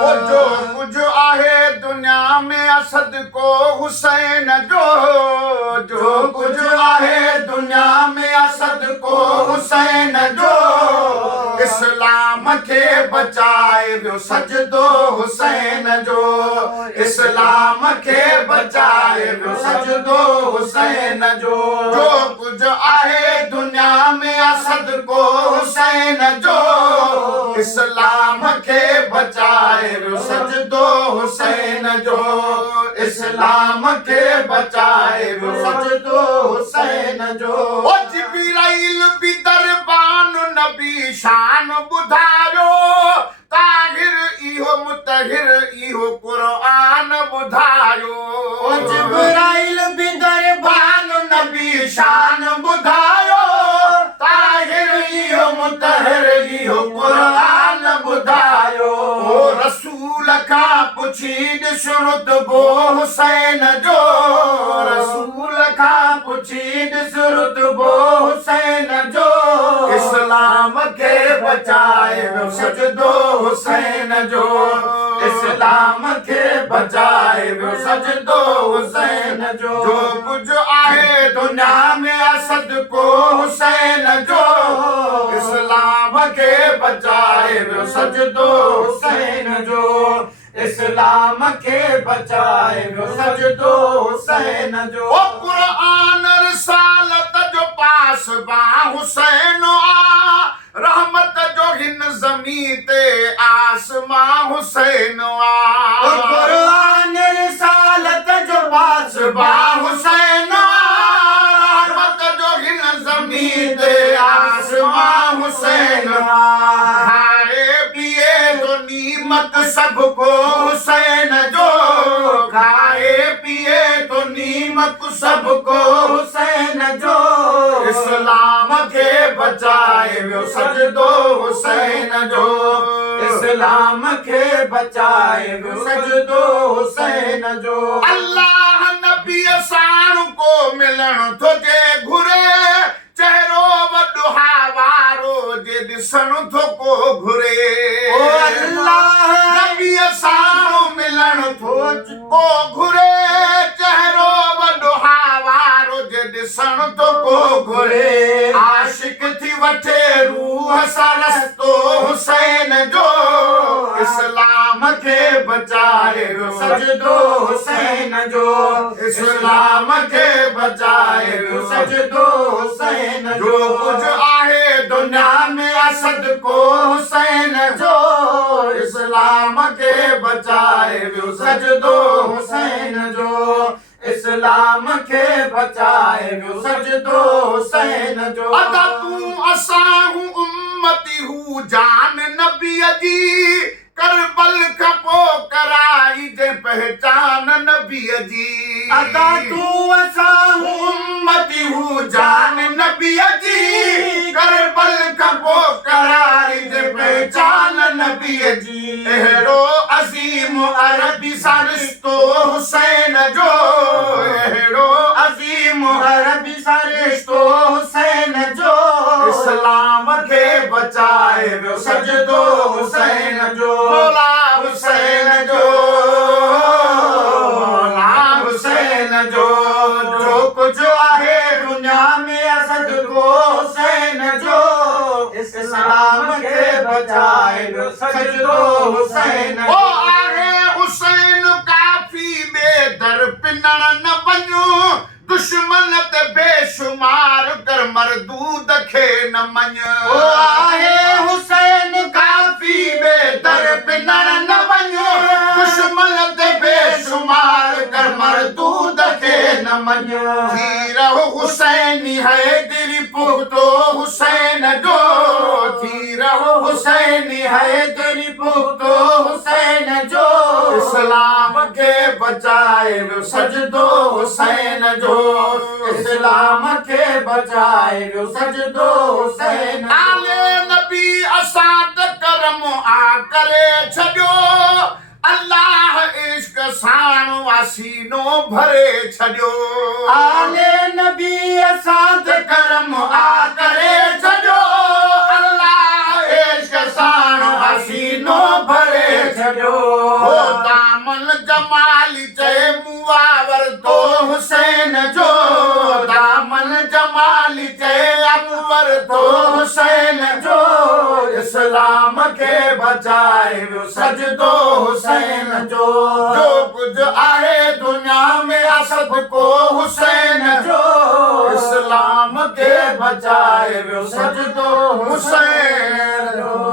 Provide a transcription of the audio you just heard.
वो जो कुछ आहे दुनिया में असद को हुसैन जो कुछ आहे दुनिया में असद को हुसैन जो इस्लाम के बचाए वियो सजदो हुसैन जो इस्लाम के बचाए वियो सजदो हुसैन जो कुछ आहे दुनिया में असद को हुसैन जो इस्लाम के बचाए वियो सजदो हुसैन जो इस्लाम के बचाए वियो सजदो हुसैन जो जिब्राइल भी दरबान नबी शान ॿुधायो ताहिर इहो मुतहिर इहो क़ुरान ॿुधायो जिब्राइल भी दरबान नबी शान ॿुधायो ताहिर इहो मुतहिर इहो क़ुरान ॿुधायो रसूल खां पुछी ॾिस रुतबो हुसैन जो रसूल खां पुछी ॾिस रुतबो हुसैन जो इस्लाम के बचाए वियो सजदो हुसैन जो इस्लाम के बचाए वियो सजदो हुसैन जो कुछ आहे दुनिया में असद को हुसैन जो इस्लाम के बचाए वियो सजदो हुसैन जो इस्लाम के बचाए वियो सजदो हुसैन जो क़ुरान रिसालत जो पास बा हुसैन रहमत जो हिन ज़मीन ते आसमां हुसैन क़ुरान रिसालत जो पास बा हुसैन रहमत जो हिन ज़मीन ते आसमां हुसैन खाए पिए तो नीमत सबको हुसैन जो खाए पिए तो नीमत सबको हुसैन जो इस्लाम के बचाए वियो सजदो हुसैन जो इस्लाम के बचाए वियो सजदो हुसैन जो अल्लाह नबी साण को मिलण थो घुरे चेहरो वॾो वारो जे ॾिसण थो को घुरे अल्लाह नबी साण मिलण थो को घुरे चेहरो वॾो वारो जे ॾिसण थो को घुरे आशिक थी वठे रूह सां रस्तो हुसैन जो इस्लाम के बचाए वियो सजदो हुसैन जो इस्लाम के बचाए वियो सजदो हुसैन जो कुछ आहे दुनिया में असद को हुसैन जो इस्लाम के बचाए वियो सजदो हुसैन जो इस्लाम के बचाए वियो सजदो हुसैन जो अदा तूं असां हूं उम्मती हूं जान नबीअ जी करबल खां पोइ कराई जे पहचान नबीअ जी अदा तूं असां हूं उम्मती हूं जान नबीअ जी करबल खां पोइ कराई जे पहचान नबीअ जी अहिड़ो अज़ीम अरबी सां रिश्तो हुसैन जो अहिड़ो अज़ीम अरबी सां रिश्तो हुसैन जो इस्लाम खे बचाए वियो सजदो हुसैन जो मौला हुसैन जो हुसैन जो कुछ आहे दुनिया में असद को हुसैन जो इस्लाम खे बचाए वियो सजदो हुसैन ओ आहे हुसैन काफ़ी बेदर पिनण न वञो दुश्मन ते बेशुमार कर मरदूद खे न मञ ओ आहे हुसैन काफ़ी बेदर पिनण न वञो दुश्मन ते बेशुमार कर मरदूद खे न मञ थी रहो हुसैनी हैदरी पुख्तो हुसैन जो थी रहो हुसैनी हैदरी पुख्तो हुसैन जो इस्लाम के बचाए वियो सजदो हुसैन जो इस्लाम के बचाए वियो सजदो हुसैन आले नबी असां त करम आ करे छॾियो अल्लाह इश्क साण वासीनो भरे छॾियो आले नबी असां त करम आ करे छॾियो अल्लाह इश्क साण छॾियो हो दामन जमाली चए मुआवर तो हुसैन जो दामन जमाली चए अकबर तो हुसैन जो इस्लाम खे बचाए वियो सजदो हुसैन जो कुछ आहे दुनिया में असद को हुसैन जो इस्लाम खे बचाए वियो सजदो हुसैन जो